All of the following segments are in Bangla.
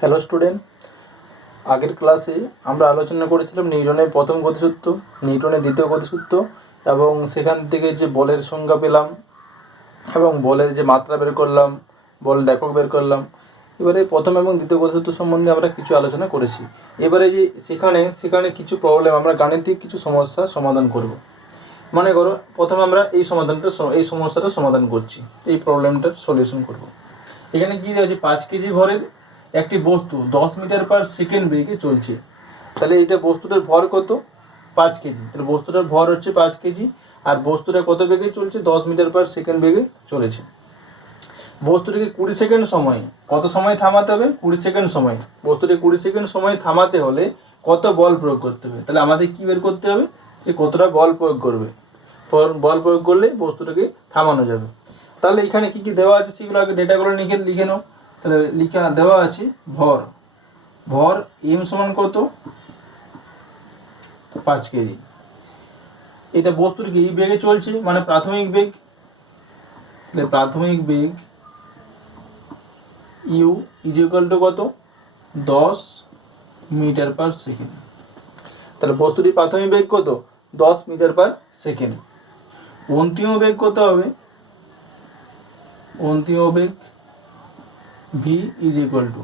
হ্যালো স্টুডেন্ট, আগের ক্লাসে আমরা আলোচনা করেছিলাম নিউটনের প্রথম গতিসূত্র, নিউটনের দ্বিতীয় গতিসূত্র এবং সেখান থেকে যে বলের সংজ্ঞা পেলাম এবং বলের যে মাত্রা বের করলাম, বলের একক বের করলাম। এবারে প্রথম এবং দ্বিতীয় গতিসূত্র সম্বন্ধে আমরা কিছু আলোচনা করেছি। এবারে যে সেখানে কিছু প্রবলেম, আমরা গাণিতিক কিছু সমস্যা সমাধান করব। মনে করো প্রথমে আমরা এই সমস্যাটা সমাধান করছি, এই প্রবলেমটার সলিউশন করব। এখানে কী দেওয়া আছে, 5 কেজি ভরের একটি বস্তু 10 মিটার পার সেকেন্ড বেগে চলছে। তাহলে এটা বস্তুটার ভর কত? 5 কেজি। তাহলে বস্তুটার ভর হচ্ছে 5 কেজি আর বস্তুটা কত বেগে চলছে? 10 মিটার পার সেকেন্ড বেগে চলেছে। বস্তুটিকে 20 সেকেন্ড সময়, কত সময় থামাতে হবে? 20 সেকেন্ড সময়। বস্তুটি 20 সেকেন্ড সময় থামাতে হলে কত বল প্রয়োগ করতে হবে? তাহলে আমাদের কী বের করতে হবে, যে কতটা বল প্রয়োগ করবে। বল প্রয়োগ করলে বস্তুটাকে থামানো যাবে। তাহলে এখানে কী কী দেওয়া আছে সেগুলো আগে ডেটাগুলো লিখে নাও। তাহলে দেওয়া আছে ভর এম সমান কত? 5 কেজি। এটা বস্তুটি কি এই বেগে চলছে, মানে প্রাথমিক বেগ। প্রাথমিক বেগ ইউ ইজ ইকুয়াল টু কত? 10 মিটার পার সেকেন্ড। তাহলে বস্তুটির প্রাথমিক বেগ কত? 10 মিটার পার সেকেন্ড। অন্তিম বেগ কত হবে? অন্তিম বেগ ভি ইজ ইকুয়াল টু,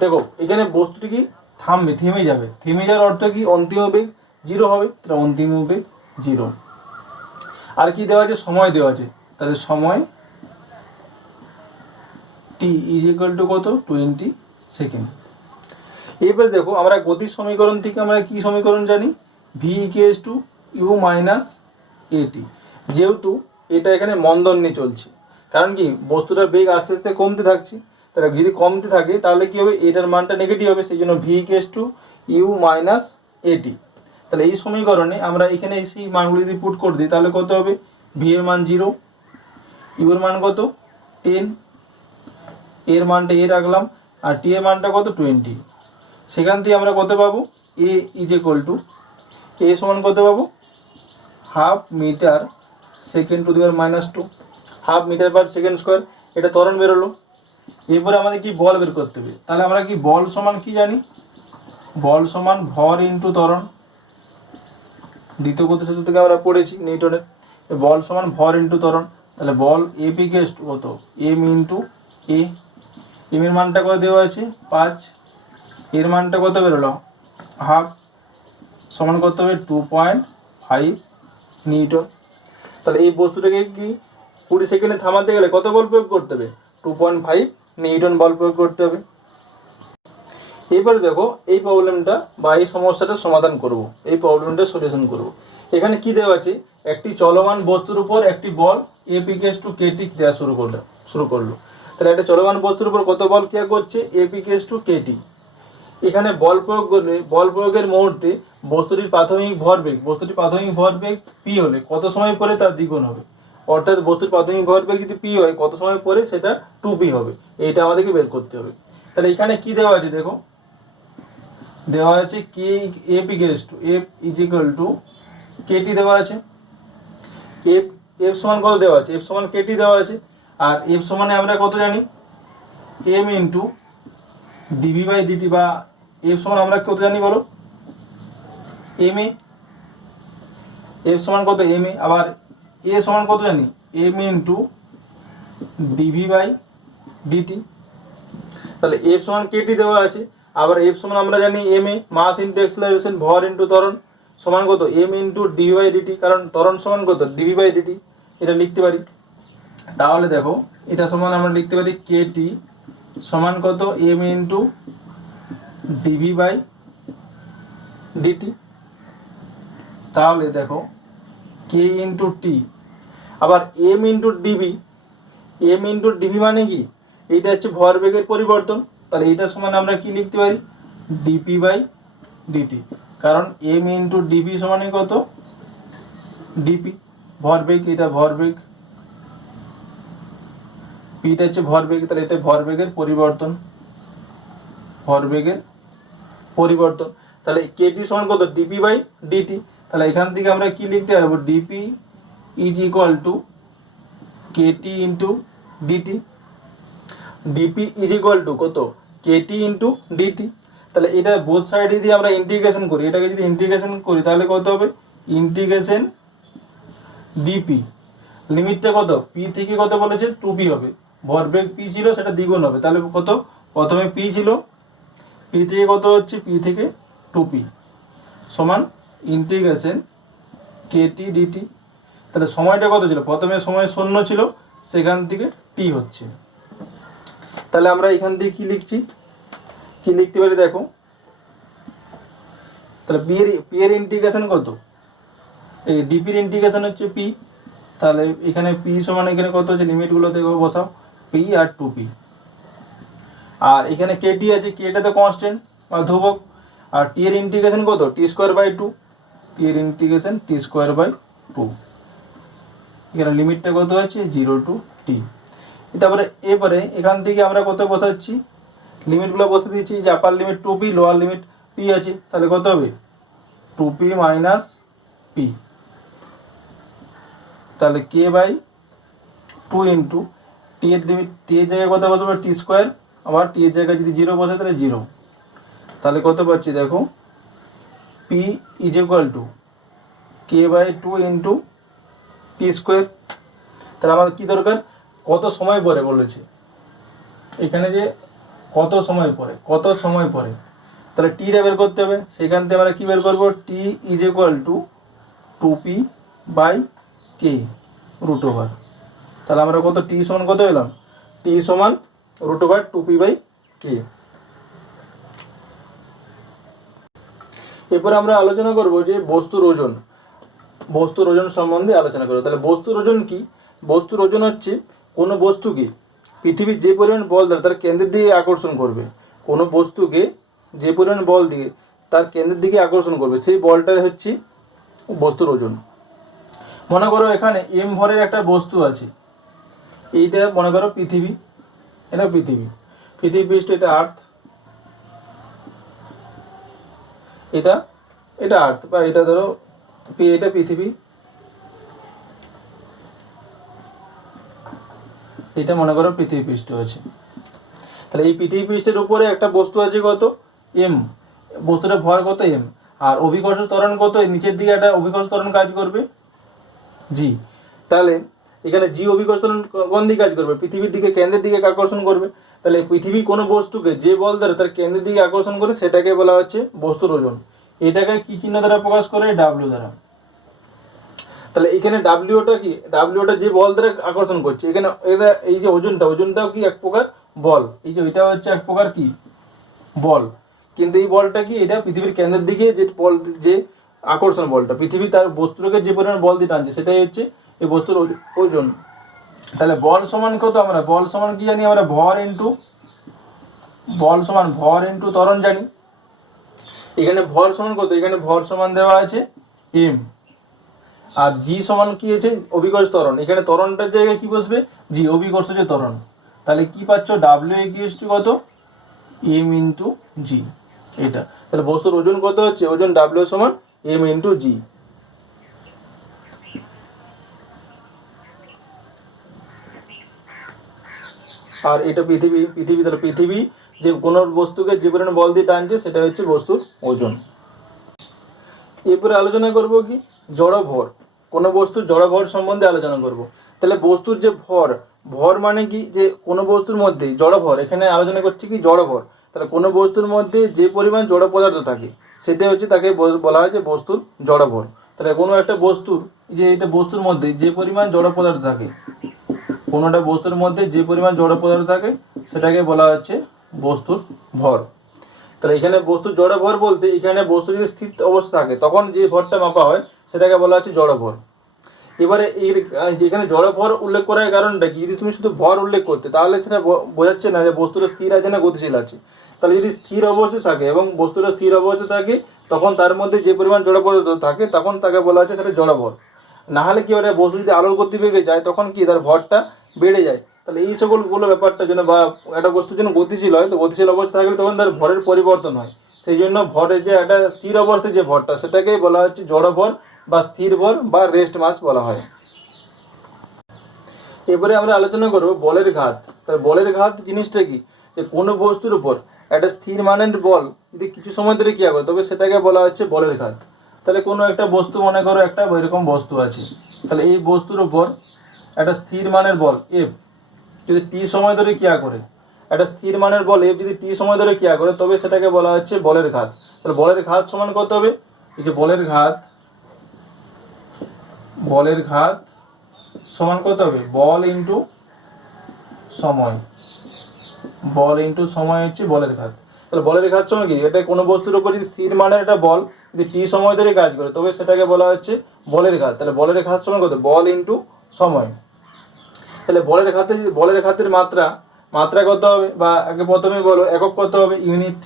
দেখো এখানে বস্তুটি কি থেমে যাবে। থেমে যাওয়ার অর্থ কি? অন্তিম বেগ 0 হবে। তাহলে অন্তিম বেগ 0। আর কি দেওয়া আছে? সময় দেওয়া আছে। তাহলে সময় টি ইজ ইকুয়াল টু কত? 20 সেকেন্ড। এবার দেখো আমরা গতির সমীকরণ থেকে আমরা কি সমীকরণ জানি? V equals to u minus a t. যেহেতু এটা এখানে মন্দন নিয়ে চলছে, কারণ কি বস্তুটার বেগ আস্তে আস্তে কমতে থাকছে। তাহলে যদি কমতে থাকে তাহলে কি হবে? এটার মানটা নেগেটিভ হবে। সেই জন্য v equals to u minus a t. তাহলে এই সমীকরণে আমরা এখানে সেই মানগুলি যদি পুট করে দিই তাহলে কত হবে? ভি এর মান 0, ইউ এর মান কত? 10, এর মানটা এ রাখলাম, আর টি এর মানটা কত? 20। সেখান থেকে আমরা কত পাবো? A is equal to, a সমান কত পাবো? Half metre second to the power -2, half metre per second square. এটা ত্বরণ বেরোলো। এরপরে আমাদের কি বল বের করতে হবে। তাহলে আমরা কি বল সমান কি জানি? বল সমান ভর ইন্টু ত্বরণ। দ্বিতীয় গতিসূত্র থেকে আমরা পড়েছি নিউটনের। বল সমান ভর ইন্টু ত্বরণ। তাহলে বল এ পি গেস্ট কত? এম ইন্টু এ। এম এর মানটা কত দেওয়া আছে? 5, এর মানটা কত বেরোলো? হাফ, সমান কত হবে? 2.5 নিউটন। তাহলে এই বস্তুটাকে কি 20 সেকেন্ডে থামাতে গেলে কত বল প্রয়োগ করতে হবে? 2.5 নিউটন বল প্রয়োগ করতে হবে। এবারে দেখো এই প্রবলেমটা বা এই সমস্যাটা সমাধান করব, এই প্রবলেমটা সলিউশন করব। এখানে কি দেওয়া আছে? একটি চলমান বস্তুর উপর একটি বল এ পিকেস টু কেটি ক্রিয়া শুরু করলো। তাহলে একটা চলমান বস্তুর উপর কত বল ক্রিয়া করছে? এ পিকেস টু কেটি। এখানে বল প্রয়োগের মুহূর্তে বস্তুটির প্রাথমিক ভরবেগ পি হলে কত সময় পরে তার দ্বিগুণ হবে? অর্থাৎ বস্তুর প্রাথমিক ভরবেগ যদি পি হয়, কত সময় পরে সেটা 2p হবে। এইটা আমাদেরকে বের করতে হবে। তাহলে এখানে কি দেওয়া আছে দেখো, দেওয়া আছে K a P guess to F is equal to KT দেওয়া আছে। এফ সমান কত দেওয়া আছে? এফ সমান কেটি দেওয়া আছে। আর এফ সমানে আমরা কত জানি? M into dv by dt, বা এফ সমান আমরা কত জানি বলো? M A. এফ সমান কত? M a. আবার এ সমান কত জানি? M into dv by DT. তাহলে এফ সমান কেটি দেওয়া আছে। আবার এফ সমান আমরা জানি m a, mass into acceleration, ভর ইন্টু ত্বরণ, সমান কত? M into dv by dt. কারণ ত্বরণ সমান কত? Dv by dt. এটা লিখতে পারি। তাহলে দেখো এটা সমান আমরা লিখতে পারি কেটি সমান কত? M into dv by DT. তাহলে দেখো কে ইন্টু টি, আবার এম ইন্টু ডিভি মানে কি? এইটা হচ্ছে ভরবেগের পরিবর্তন। তাহলে এইটা সমান আমরা কি লিখতে পারি? Dp by dt. কারণ এম ইন্টু ডিভি সমান কত? ডিপি, ভরবেগ। এটা ভরবেগ, পিটা হচ্ছে ভরবেগ। তাহলে এটা ভরবেগের পরিবর্তন। তাহলে কেটি সমান কত? DP by DT. তাহলে এখান থেকে আমরা কি লিখতে পারবো? DP is equal to KT into DT. DP is equal to কত? KT into DT. তাহলে এটা বোথ সাইডে যদি আমরা ইন্টিগ্রেশন করি, এটাকে যদি ইন্টিগ্রেশন করি তাহলে কত হবে, ইন্টিগ্রেশন ডিপি, লিমিটটা কত, পি থেকে কত বলেছে, 2p হবে, ভরবেগ পি ছিল সেটা দ্বিগুণ হবে, তাহলে কত, প্রথমে পি ছিল, পি থেকে কত হচ্ছে, পি থেকে 2p সমান ইন্টিগ্রেশন কেটি ডিটি। তাহলে সময়টা কত ছিল, প্রথমে সময় 0 ছিল, সেখান থেকে টি হচ্ছে। তাহলে আমরা এখান থেকে কি লিখছি, কি লিখতে পারি দেখো, তাহলে পি এর ইন্টিগ্রেশন কত, এই ডিপির ইন্টিগ্রেশন হচ্ছে পি, তাহলে এখানে পি সমান এখানে কত হচ্ছে, লিমিটগুলো দেখো বসাও, পি আর 2p, আর এখানে কেটি আছে, কেটা তো কনস্ট্যান্ট বা ধ্রুবক, আর টি এর ইন্টিগ্রেশন কত, t²/2, টি এর ইন্টিগ্রেশন t²/2, এখানে লিমিটটা কত আছে, 0 to t। তারপরে এবারে এখান থেকে আমরা কত বসাচ্ছি, লিমিটগুলো বসে দিচ্ছি, যে আপার limit 2p, lower limit p আছে, তাহলে কত হবে, 2p মাইনাস p, তাহলে k/2 ইন্টু টি এর লিমিট, টি এর জায়গায় কত বসাবো, t², আবার টি এর জায়গায় যদি 0 বসে তাহলে 0, তাহলে কত পাচ্ছি দেখো, p is equal two k/2 into t²। তাহলে আমার কি দরকার, কত সময় পরে বলেছে, এখানে যে কত সময় পরে, কত সময় পরে, তাহলে টিটা বের করতে হবে, সেখান থেকে আমরা কি বের করবো, টি ইজ ইকুয়াল টু 2p/k √, তাহলে আমরা কত, টি সমান কত পেলাম, টি সমান √2p/k। এরপরে আমরা আলোচনা করব যে বস্তুর ওজন, বস্তুর ওজন সম্বন্ধে আলোচনা করব। তাহলে বস্তুর ওজন কি, বস্তুর ওজন হচ্ছে কোনো বস্তুকে পৃথিবীর যে পরিমাণ বল দ্বারা তার কেন্দ্রের দিকে আকর্ষণ করবে, কোনো বস্তুকে যে পরিমাণ বল দিয়ে তার কেন্দ্রের দিকে আকর্ষণ করবে, সেই বলটাই হচ্ছে বস্তুর ওজন। মনে করো এখানে এম ভরের একটা বস্তু আছে, এইটা মনে করো পৃথিবী, এটা পৃথিবী, পৃথিবী পৃষ্ঠ, এটা আর্থ, এটা এটা আর্থ, বা এটা ধরো এটা পৃথিবী, এটা মনে করো পৃথিবী পৃষ্ঠ আছে। তাহলে এই পৃথিবী পৃষ্ঠের উপরে একটা বস্তু আছে কত, এম, বস্তুটার ভর কত, এম, আর অভিকর্ষ ত্বরণ কত, নিচের দিকে একটা অভিকর্ষ ত্বরণ কাজ করবে জি। তাহলে এখানে জি অভিকর্ষ ত্বরণ কোন দিকে কাজ করবে, পৃথিবীর দিকে, কেন্দ্রের দিকে আকর্ষণ করবে। তাহলে পৃথিবী কোনো বস্তুকে যে বল দ্বারা তার কেন্দ্রের দিকে আকর্ষণ করে সেটাকে বলা হচ্ছে বস্তুর ওজন। এটাকে কি চিহ্ন দ্বারা প্রকাশ করে, ডাব্লিউ দ্বারা। তাহলে এখানে ডাব্লিউটা কি, ডাব্লিউটা যে বল দ্বারা আকর্ষণ করছে, এখানে এটা এই যে ওজনটা, ওজনটাও কি এক প্রকার বল, এই যে এটা হচ্ছে এক প্রকার কি বল, কিন্তু এই বলটা কি, এটা পৃথিবীর কেন্দ্রের দিকে যে বল, যে আকর্ষণ বলটা, পৃথিবী তার বস্তুটাকে যে পরিমাণ বল দিয়ে টানছে সেটাই হচ্ছে এই বস্তুর ওজন। তাহলে বল সমান কত, আমরা বল সমান কি জানি, আমরা ভর ইন্টু, বল সমান ভর ইন্টু ত্বরণ জানি। এখানে ভর সমান কত, এখানে ভর সমান দেওয়া আছে এম, আর জি সমান কি আছে, অভিকর্ষ ত্বরণ, এখানে ত্বরণটার জায়গায় কি বসবে, জি, অভিকর্ষ যে ত্বরণ। তাহলে কি পাচ্ছ, ডাব্লিউ ইকুয়ালস টু কত, এম ইন্টু জি, এটা। তাহলে বস্তুর ওজন কত হচ্ছে, ওজন ডাব্লিউ সমান এম ইন্টু জি। আর এটা পৃথিবী, পৃথিবী, তাহলে পৃথিবী যে কোনো বস্তুকে যে পরিমাণ বল দিয়ে টানছে সেটা হচ্ছে বস্তুর ওজন। এরপরে আলোচনা করব কি, জড়ভর, কোনো বস্তুর জড়ভর সম্বন্ধে আলোচনা করব। তাহলে বস্তুর যে ভর, ভর মানে কি, যে কোনো বস্তুর মধ্যে জড়ভর, এখানে আলোচনা করছি কি জড়ভর। তাহলে কোনো বস্তুর মধ্যে যে পরিমাণ জড় পদার্থ থাকে সেটা হচ্ছে, তাকে বলা হয় যে বস্তুর জড়ভর। তাহলে কোনো একটা বস্তুর, যে এটা বস্তুর মধ্যে যে পরিমাণ জড় পদার্থ থাকে, কোনোটা বস্তুর মধ্যে যে পরিমাণ জড় পদার্থ থাকে সেটাকে বলা হচ্ছে বস্তুর ভর। তাহলে এখানে বস্তুর জড় ভর বলতে, এখানে বস্তু যদি স্থির অবস্থা থাকে তখন যে ভরটা মাপা হয় সেটাকে বলা হচ্ছে জড় ভর। এবারে এর যেখানে জড় ভর উল্লেখ করার কারণটা কি, যদি তুমি শুধু ভর উল্লেখ করতে তাহলে সেটা বোঝাচ্ছে না যে বস্তুটা স্থির আছে না গতিশীল আছে। তাহলে যদি স্থির অবস্থায় থাকে এবং বস্তুটা স্থির অবস্থায় থাকে তখন তার মধ্যে যে পরিমাণ জড় পদার্থ থাকে তখন তাকে বলা হচ্ছে সেটা জড় ভর। না হলে কি হয়, বস্তু যদি আলোর গতিবেগে যায় তখন কি তার ভরটা বেড়ে যায়। তাহলে এই সকলগুলো ব্যাপারটা যেন, বা একটা বস্তু যেন গতিশীল হয়, তো গতিশীল অবস্থা থাকলে তখন তার ভরের পরিবর্তন হয়। সেই জন্য ভরের যে একটা স্থির অবস্থায় যে ভরটা সেটাকেই বলা হচ্ছে জড় ভর বা স্থির ভর বা রেস্ট মাস বলা হয়। এবারে আমরা আলোচনা করব বলের ঘাত। তাহলে বলের ঘাত জিনিসটা কি, যে কোনো বস্তুর উপর একটা স্থির মানের বল যদি কিছু সময় ধরে ক্রিয়া করে তবে সেটাকে বলা হচ্ছে বলের ঘাত। তাহলে কোনো একটা বস্তু মনে করো একটা এরকম বস্তু আছে, তাহলে এই বস্তুর উপর একটা স্থির মানের বল এফ যদি টি সময় ধরে ক্রিয়া করে, একটা স্থির মানের বল এফ যদি টি সময় ধরে ক্রিয়া করে তবে সেটাকে বলা হচ্ছে বলের ঘাত। তাহলে বলের ঘাত সমান কত হবে? এই যে বলের ঘাত সমান কত হবে? বল ইন্টু সময়, বল ইন্টু সময় হচ্ছে বলের ঘাত। তাহলে বলের ঘাত সমান কি? এটা কোনো বস্তুর উপর যদি স্থির মানের একটা বল যদি টি সময় ধরে কাজ করে তবে সেটাকে বলা হচ্ছে বলের ঘাত। তাহলে বলের ঘাত সমান কত? বল ইন্টু সময়। তাহলে বলের ঘাতের মাত্রা কত হবে? বা আগে প্রথমে বলো একক কত হবে? ইউনিট।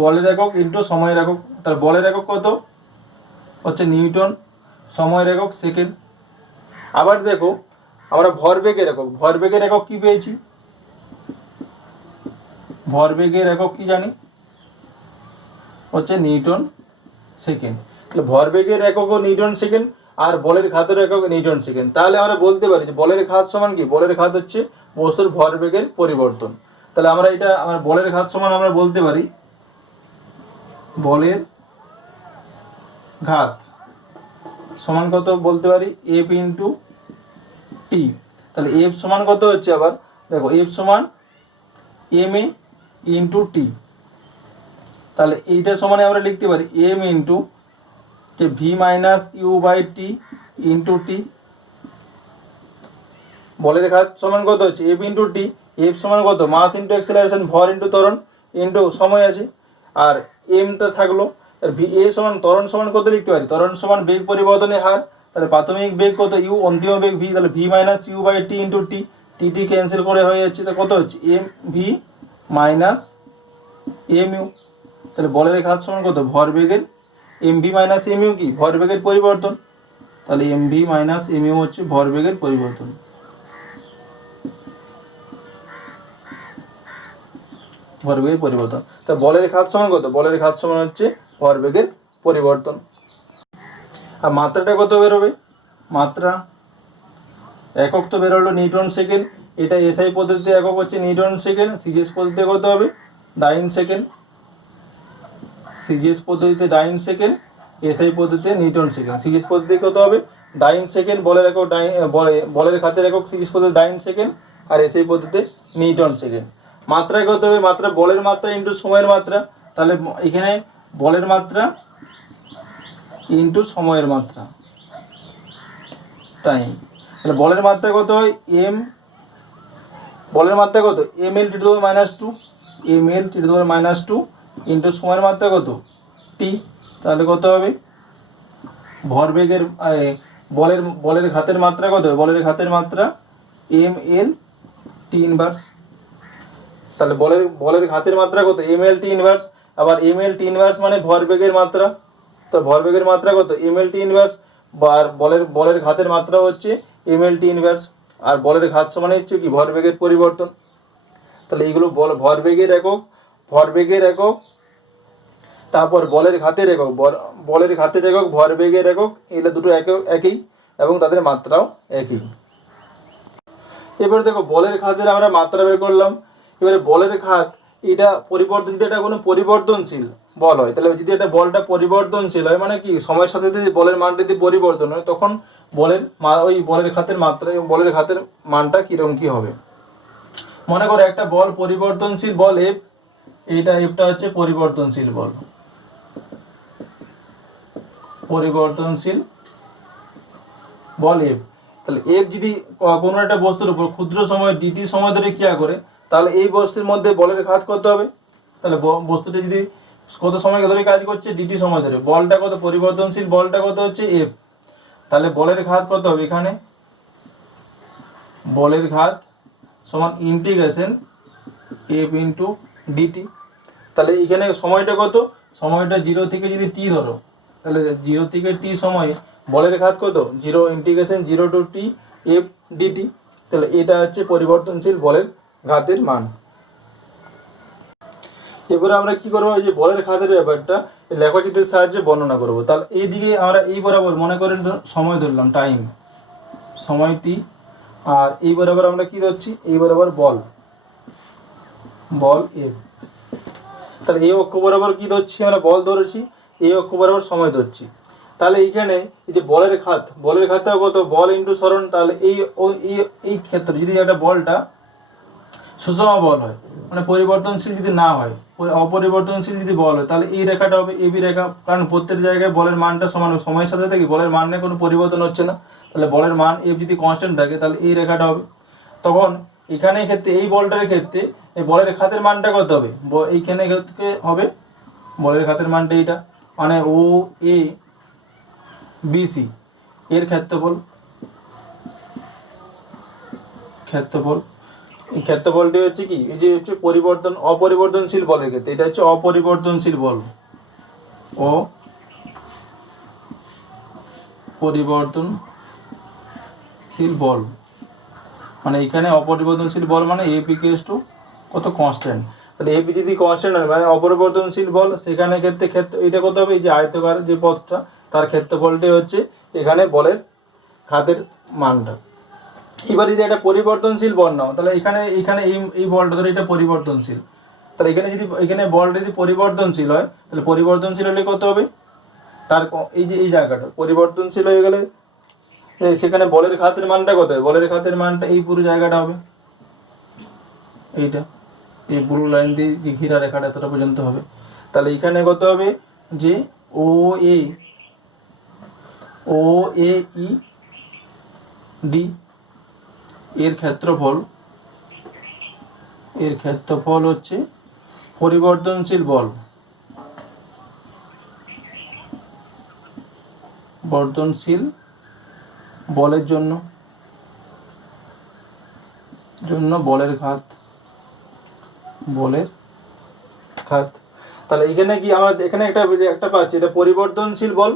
বলের একক ইন্টু সময়ের একক। তাহলে বলের একক কত হচ্ছে নিউটন, সময়ের একক সেকেন্ড। আবার দেখো আমরা ভরবেগের একক কি পেয়েছি? ভরবেগের একক কি জানি? হচ্ছে নিউটন সেকেন্ড। তাহলে ভরবেগের এককও নিউটন সেকেন্ড আর বলের ঘাতের একক নিউটন সেকেন্ড। তাহলে আমরা বলতে পারি যে বলের ঘাত সমান কি? বলের ঘাত হচ্ছে বস্তুর ভরবেগের পরিবর্তন। তাহলে আমরা বলের ঘাত সমান আমরা বলতে পারি বলের ঘাত সমান কত বলতে পারি? F into T. তাহলে এফ সমান কত হচ্ছে? আবার দেখো এফ সমান এম এ ইন্টু টি। তাহলে এইটা সমানে আমরা লিখতে পারি এম ইন্টু যে V minus you by T into T. বলের ঘাত সমান কত হচ্ছে? F into T. এফ সমান কত? মাস ইন্টু অ্যাক্সেলারেশন, ভর ইন্টু ত্বরণ ইন্টু সময় আছে, আর এমটা থাকলো। আর ভি এ সমান ত্বরণ সমান কত লিখতে পারি? ত্বরণ সমান বেগ পরিবর্তনের হার। তাহলে প্রাথমিক বেগ কত? ইউ, অন্তিম বেগ ভি। তাহলে v minus you by T into t. T cancel করে হয়ে যাচ্ছে, তা কত হচ্ছে? M v minus m u. তাহলে বলের ঘাত সমান কত? ভরবেগের m v minus m u কি? ভরবেগের পরিবর্তন। তাহলে m v minus m u হচ্ছে ভরবেগের পরিবর্তন। ভরবেগের পরিবর্তন। তা বলের ঘাত সমান কত? বলের ঘাত সমান হচ্ছে ভরবেগের পরিবর্তন। আর মাত্রাটা কত বেরোবে? মাত্রা একক তো বেরোলো নিউটন সেকেন্ড। এটা এসআই পদ্ধতিতে একক হচ্ছে নিউটন সেকেন্ড। সিজিএস পদ্ধতিতে কত হবে? ডাইন সেকেন্ড। সিজিএস পদ্ধতিতে ডাইন সেকেন্ড, এসআই পদ্ধতিতে নিউটন সেকেন্ড। সিজিএস পদ্ধতিতে কত হবে? ডাইন সেকেন্ড। বলের একক বলের ঘাতের একক সিজিএস পদ্ধতিতে ডাইন সেকেন্ড আর এসআই পদ্ধতিতে নিউটন সেকেন্ড। মাত্রায় কত হবে? মাত্রা বলের মাত্রা ইন্টু সময়ের মাত্রা। তাহলে এখানে বলের মাত্রা ইন্টু সময়ের মাত্রা টাইম। তাহলে বলের মাত্রা কত হয়? বলের মাত্রা কত? M L T two minus two, M এল T two minus two into সময়ের মাত্রা কত? টি। তাহলে কত হবে? ভরবেগের বলের ঘাতের মাত্রা কত? বলের ঘাতের মাত্রা এম এল টি ইনভার্স। তাহলে বলের ঘাতের মাত্রা কত? M L t inverse. আবার এম এল টি ইনভার্স মানে ভরবেগের মাত্রা। তো ভরবেগের মাত্রা কত? M L t inverse. আর বলের ঘাতের মাত্রা হচ্ছে এম এল টি ইনভার্স। আর বলের ঘাত সমান হচ্ছে কি? ভরবেগের পরিবর্তন। তাহলে এইগুলো ভরবেগের একক, তারপর বলের ঘাতের একক, ভরবেগের একক, এগুলো দুটো একই এবং তাদের মাত্রাও একই। এবারে দেখো বলের ঘাতের আমরা মাত্রা বের করলাম। এবারে বলের ঘাত এটা যদি এটা কোনো পরিবর্তনশীল বল হয়, তাহলে যদি এটা বলটা পরিবর্তনশীল হয় মানে কি সময়ের সাথে যদি বলের মানটা যদি পরিবর্তন হয় তখন বলের ঘাতের মাত্রা বলের ঘাতের মানটা কিরকম কি হবে। মনে করো একটা বল পরিবর্তনশীল বল এফ, এফটা হচ্ছে পরিবর্তনশীল বল, এফ। তাহলে এফ যদি কোনো একটা বস্তুর উপর ক্ষুদ্র সময় ডিটি সময় ধরে ক্রিয়া করে তাহলে এই বস্তুর মধ্যে বলের ঘাত কত হবে? তাহলে বস্তুটি যদি কত সময় ধরে কাজ করছে? ডিটি সময় ধরে। বলটা কত? পরিবর্তনশীল বলটা কত হচ্ছে? এফ। তাহলে বলের ঘাত কত হবে? এখানে বলের ঘাত সমান ইন্টিগ্রেশন এফ ইন্টু ডিটি। তাহলে এখানে সময়টা কত? সময়টা 0 থেকে যদি টি ধরো তাহলে 0 থেকে টি সময়ে বলের ঘাত কত? 0 integration 0 to t f dt. তাহলে এটা হচ্ছে পরিবর্তনশীল বলের ঘাতের মান। এবারে আমরা কি করবো? এই যে বলের ঘাতের ব্যাপারটা লেখচিত্রের সাহায্যে বর্ণনা করব। তাহলে এইদিকে আমরা এই বরাবর মনে করেন সময় ধরলাম টাইম, সময় টি, আর এই বরাবর আমরা কি ধরছি? এই বরাবর বল, বল এফ। তাহলে এই অক্ষ বরাবর কি ধরছি আমরা, বল ধরেছি, এই অক্ষ বরাবর সময় ধরছি। তাহলে এইখানে এই যে বলের খাতটা কত, বল ইন্টু সরণ। তাহলে এই ক্ষেত্রে যদি একটা বলটা সুষম বল হয়, মানে পরিবর্তনশীল যদি না হয়, অপরিবর্তনশীল যদি বল হয়, তাহলে এই রেখাটা হবে এবি রেখা। কারণ প্রত্যেক জায়গায় বলের মানটা সমান, সময়ের সাথে থেকে বলের মানে কোনো পরিবর্তন হচ্ছে না। তাহলে বলের মান এফ যদি কনস্ট্যান্ট থাকে তাহলে এই রেখাটা হবে। তখন এখানে ক্ষেত্রে এই বলটার ক্ষেত্রে এই বলের খাতের মানটা কত হবে, এইখানে ক্ষেত্রে হবে বলের খাতের মানটা এইটা, মানে ও এ বিসি এর ক্ষেত্রফল। এই ক্ষেত্রফলটি হচ্ছে কি, এই যে হচ্ছে অপরিবর্তনশীল বলের ক্ষেত্রে এটা হচ্ছে অপরিবর্তনশীল বল, অপরিবর্তনশীল বল, মানে এখানে অপরিবর্তনশীল বল মানে এ পি কেস টু কত কনস্ট্যান্ট। তাহলে এ পি যদি কনস্ট্যান্ট হয় মানে অপরিবর্তনশীল বল, সেখানে ক্ষেত্রে এটা কত হবে, এই যে আয়তকার যে পথটা তার ক্ষেত্রফলটি হচ্ছে এখানে বলের খাতের মানটা। এবার যদি একটা পরিবর্তনশীল বল নাও, তাহলে এখানে এই বলটা ধরে এটা পরিবর্তনশীল, তাহলে এখানে বলটা যদি পরিবর্তনশীল হয় তাহলে পরিবর্তনশীল হলে কত হবে, তার এই যে এই জায়গাটা পরিবর্তনশীল হয়ে গেলে সেখানে বলের খাতের মানটা কত হবে, বলের খাতের মানটা এই পুরো জায়গাটা হবে, এইটা এই ব্লু লাইন দিয়ে যে ঘিরা রেখাটা এতটা পর্যন্ত হবে। তাহলে এখানে কত হবে যে ও এ ই ডি এর ক্ষেত্রফল হচ্ছে পরিবর্তনশীল বলের জন্য বলের খাত। তাহলে এখানে কি আমরা এখানে একটা পাচ্ছি, এটা পরিবর্তনশীল বল,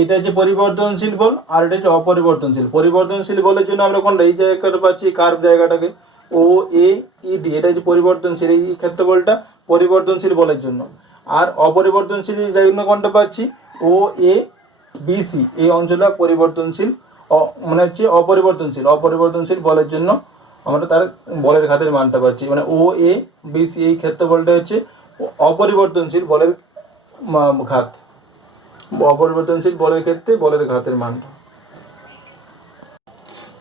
এটা হচ্ছে পরিবর্তনশীল বল, আর এটা হচ্ছে অপরিবর্তনশীল। পরিবর্তনশীল বলের জন্য আমরা কোনটা, এই জায়গাটা পাচ্ছি কার্ভ জায়গাটাকে ও এ ই ডি, এটা হচ্ছে পরিবর্তনশীল, এই ক্ষেত্রফলটা পরিবর্তনশীল বলের জন্য। আর অপরিবর্তনশীল জন্য কোনটা পাচ্ছি, ও এ বি সি, এই অঞ্চলটা পরিবর্তনশীল, মানে হচ্ছে অপরিবর্তনশীল বলের জন্য আমরা তার বলের খাতের মানটা পাচ্ছি, মানে ও এ বি সি এই ক্ষেত্রফলটা হচ্ছে অপরিবর্তনশীল বলের খাত, অপরিবর্তনশীল বলের ক্ষেত্রে বলের খাতের মানটা।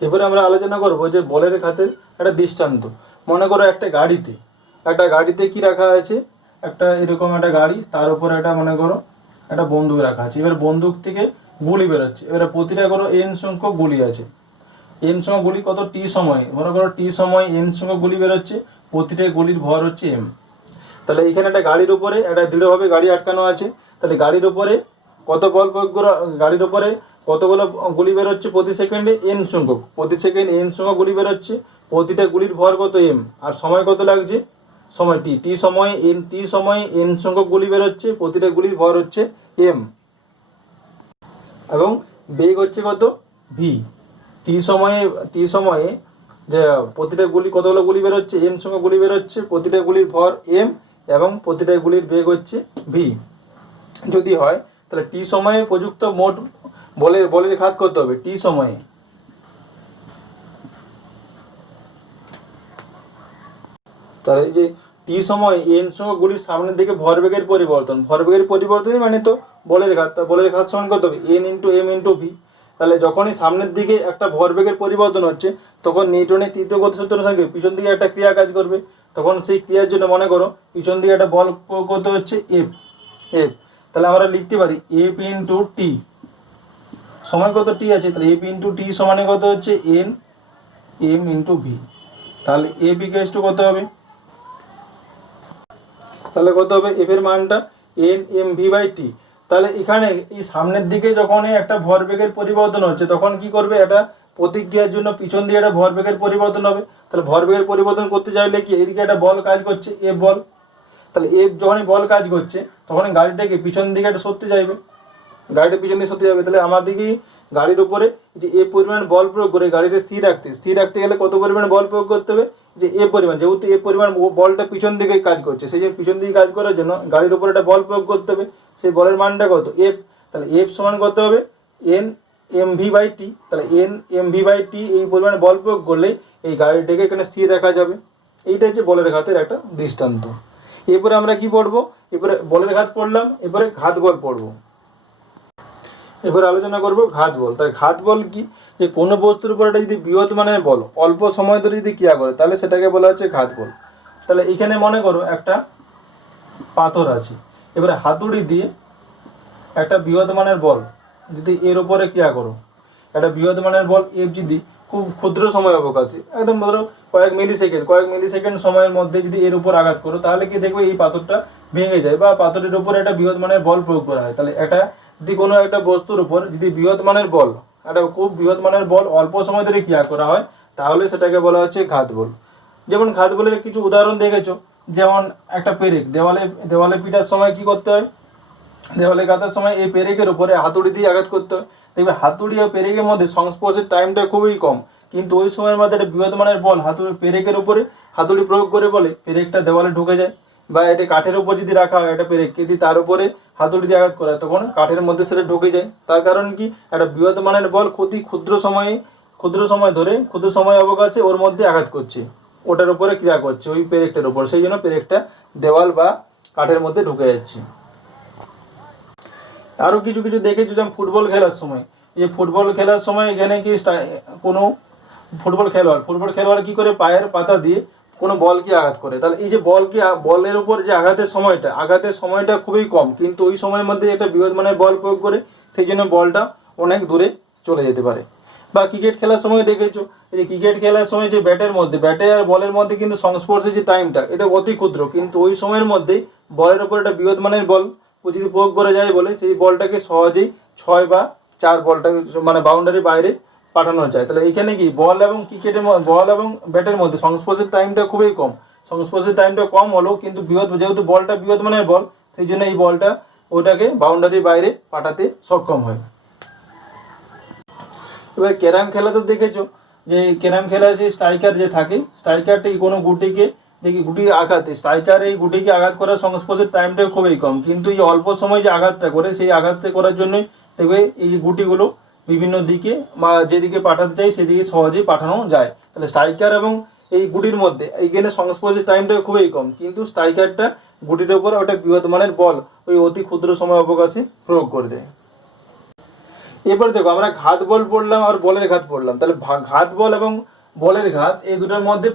এবারে আমরা আলোচনা করব যে বলের খাতের একটা দৃষ্টান্ত। মনে করো একটা গাড়িতে কি রাখা আছে, একটা এরকম একটা গাড়ি, তার উপর একটা মনে করো একটা বন্দুক রাখা আছে। এবার বন্দুক থেকে গুলি বেরোচ্ছে, এবারে প্রতিটা করো এন সংখ্যক গুলি আছে, এন সংখ্যক গুলি কত টি সময়, মনে করো টি সময় এন সংখ্যক গুলি বেরোচ্ছে, প্রতিটা গুলির ভর হচ্ছে এম। তাহলে এখানে একটা গাড়ির উপরে একটা দৃঢ়ভাবে গাড়ি আটকানো আছে, তাহলে গাড়ির উপরে কত বল প্রয়োগ করা, গাড়ির উপরে কতগুলো গুলি বেরোচ্ছে প্রতি সেকেন্ডে এন সংখ্যক, প্রতি সেকেন্ড এন সংখ্যক গুলি বেরোচ্ছে, প্রতিটা গুলির ভর কত এম, আর সময় কত লাগছে, সময় টি সময়ে এন সংখ্যক গুলি বেরোচ্ছে, প্রতিটা গুলির ভর হচ্ছে এম, এবং বেগ হচ্ছে কত ভি। টি সময়ে যে প্রতিটা গুলি কতগুলো গুলি বেরোচ্ছে, এম সংখ্যক গুলি বেরোচ্ছে, প্রতিটা গুলির ভর এম এবং প্রতিটা গুলির বেগ হচ্ছে ভি যদি হয়, তাহলে টি সময়ে প্রযুক্ত মোট বলের ঘাত করতে হবে টি সময়ে। তাহলে এই যে টি সময় এন সংখ্যক গুলির সামনের দিকে ভরবেগের পরিবর্তনই মানে তো বলের ঘাত। বলের ঘাত সমান কত হবে, n into m into v. তাহলে যখনই সামনের দিকে একটা ভরবেগের পরিবর্তন হচ্ছে, তখন নিউটনের তৃতীয় গতি সূত্রের সঙ্গে পিছন দিকে একটা ক্রিয়া কাজ করবে, তখন সেই ক্রিয়ার জন্য মনে করো পিছন দিকে একটা বল করতে হচ্ছে এফ। তাহলে আমরা লিখতে পারি এফ ইন্টু টি, সময় কত টি আছে, তাহলে এফ ইন্টু টি সমানে কত হচ্ছে এন এম ইন্টু ভি। তাহলে এফ ইকুয়ালস টু কত হবে, তাহলে কত হবে এফ এর মানটা N M V by T. তাহলে এখানে এই সামনের দিকে যখন একটা ভরবেগের পরিবর্তন হচ্ছে, তখন কি করবে, একটা প্রতিক্রিয়ার জন্য পিছন দিকে একটা ভরবেগের পরিবর্তন হবে। তাহলে ভরবেগের পরিবর্তন করতে চাইলে কি, এদিকে একটা বল কাজ করছে এফ বল, তাহলে এফ যখনই বল কাজ করছে তখন গাড়িটাকে পিছন দিকে একটা সরতে যাবে, তাহলে আমাদেরকে গাড়ির উপরে যে এ পরিমাণ বল প্রয়োগ করে গাড়িটা স্থির রাখতে গেলে কত পরিমাণ বল প্রয়োগ করতে হবে, যে এ পরিমাণ, যেহেতু এ পরিমাণ বলটা পিছন দিকে কাজ করছে, সেই জন্য পিছন দিকে কাজ করার জন্য গাড়ির উপরে একটা বল প্রয়োগ করতে হবে, সেই বলের মানটা কত এফ। তাহলে এফ সমান কত হবে N M V by T. তাহলে N M V by T এই পরিমাণ বল প্রয়োগ করলে এই গাড়িটাকে এখানে স্থির রাখা যাবে। এইটা হচ্ছে বলের ঘাতের একটা দৃষ্টান্ত। এরপরে আমরা কি পড়বো? এরপরে বলের ঘাত পড়লাম, এরপরে ঘাত বল পড়বো। এবার আলোচনা করব ঘাত বল। তাই ঘাত বল কি? যে কোনো বস্তুর উপর একটা যদি বৃহৎ মানের বল অল্প সময় ধরে যদি ক্রিয়া করে তাহলে সেটাকে বলা হচ্ছে ঘাত বল। তাহলে এখানে মনে করো একটা পাথর আছে, এবারে হাতুড়ি দিয়ে একটা বৃহৎ মানের বল যদি এর উপরে ক্রিয়া করো, একটা বৃহৎ মানের বল এফ যদি খুব ক্ষুদ্র সময় অবকাশে একদম ধরো কয়েক মিলি সেকেন্ড সময়ের মধ্যে যদি এর উপর আঘাত করো, তাহলে কি দেখবে এই পাথরটা ভেঙে যায় বা পাথরের উপরে একটা বৃহৎ মানের বল প্রয়োগ করা হয়। তাহলে এটা যদি কোনো একটা বস্তুর উপর যদি বৃহৎ মানের বল, একটা খুব বৃহৎ মানের বল অল্প সময় ধরে ক্রিয়া করা হয়, তাহলে সেটাকে বলা হচ্ছে ঘাত বল। যেমন ঘাত বলের কিছু উদাহরণ দেখেছো, যেমন একটা পেরেক দেওয়ালে পিটার সময় কি করতে হয়? দেওয়ালে গাঁথার সময় এই পেরেকের উপরে হাতুড়ি দিয়ে আঘাত করতে হয়। দেখবে হাতুড়ি ও পেরেকের মধ্যে সংস্পর্শের টাইমটা খুবই কম, কিন্তু ওই সময়ের মধ্যে একটা বৃহৎ মানের বল পেরেকের উপরে হাতুড়ি প্রয়োগ করে বলে পেরেকটা দেওয়ালে ঢুকে যায়। বা এটা কাঠের উপর যদি রাখা হয় একটা পেরেক, যদি তার উপরে হাতুড়ি দিয়ে আঘাত করা হয় তখন কাঠের মধ্যে সেটা ঢুকে যায়। তার কারণ কি? একটা বৃহৎ মানের বল ক্ষুদ্র সময় অবকাশে ওর মধ্যে আঘাত করছে, ওটার উপরে ক্রিয়া করছে ওই পেরেকটার উপর, সেই জন্য পেরেকটা দেওয়াল বা কাঠের মধ্যে ঢুকে যাচ্ছে। আরও কিছু কিছু দেখেছি, যেমন ফুটবল খেলার সময় এখানে কি কোনো ফুটবল খেলোয়াড় কি করে পায়ের পাতা দিয়ে কোনো বলকে আঘাত করে। তাহলে এই যে বলের উপর যে আঘাতের সময়টা খুবই কম, কিন্তু ওই সময়ের মধ্যে একটা বৃহৎ মানের বল প্রয়োগ করে, সেই জন্য বলটা অনেক দূরে চলে যেতে পারে। বা ক্রিকেট খেলার সময় দেখেছো, এই যে ক্রিকেট খেলার সময় যে ব্যাটে আর বলের মধ্যে কিন্তু সংস্পর্শের যে টাইমটা এটা অতি ক্ষুদ্র, কিন্তু ওই সময়ের মধ্যেই বলের উপর একটা বৃহৎ মানের বল যদি প্রয়োগ করা যায় বলে সেই বলটাকে সহজেই 6 বা 4 বলটাকে মানে বাউন্ডারির বাইরে পাঠানো যায়। তাহলে এখানে কি বল এবং ব্যাটের মধ্যে সংস্পর্শের টাইমটা খুবই কম, হলো, কিন্তু যেহেতু বলটা বৃহৎ মানের বল, সেই জন্য এই বলটা ওটাকে বাউন্ডারির বাইরে পাঠাতে সক্ষম হয়। এবার ক্যারাম খেলা তো দেখেছো, যে ক্যারাম খেলায় যে স্ট্রাইকার যে থাকে, স্ট্রাইকারটি কোনো গুটির আঘাতে এই গুটিকে আঘাত করার সংস্পর্শের টাইমটা খুবই কম, কিন্তু এই অল্প সময় যে আঘাতটা করে সেই আঘাতটা করার জন্যই দেখবে এই যে গুটিগুলো বিভিন্ন দিকে বা যেদিকে পাঠাতে চাই সেদিকে সহজেই পাঠানো যায়। তাহলে স্ট্রাইকার এবং এই গুটির মধ্যে এইখানে সংস্পর্শের টাইমটা খুবই কম, কিন্তু স্ট্রাইকারটা গুটির উপর ওটা বৃহৎ মানের বল ওই অতি ক্ষুদ্র সময় অবকাশে প্রয়োগ করে দেয়। এবার দেখো আমরা ঘাত বল পড়লাম আর বলের ঘাত পড়লাম, তাহলে ঘাত বল এবং বলের ঘাত এই দুটোর মধ্যে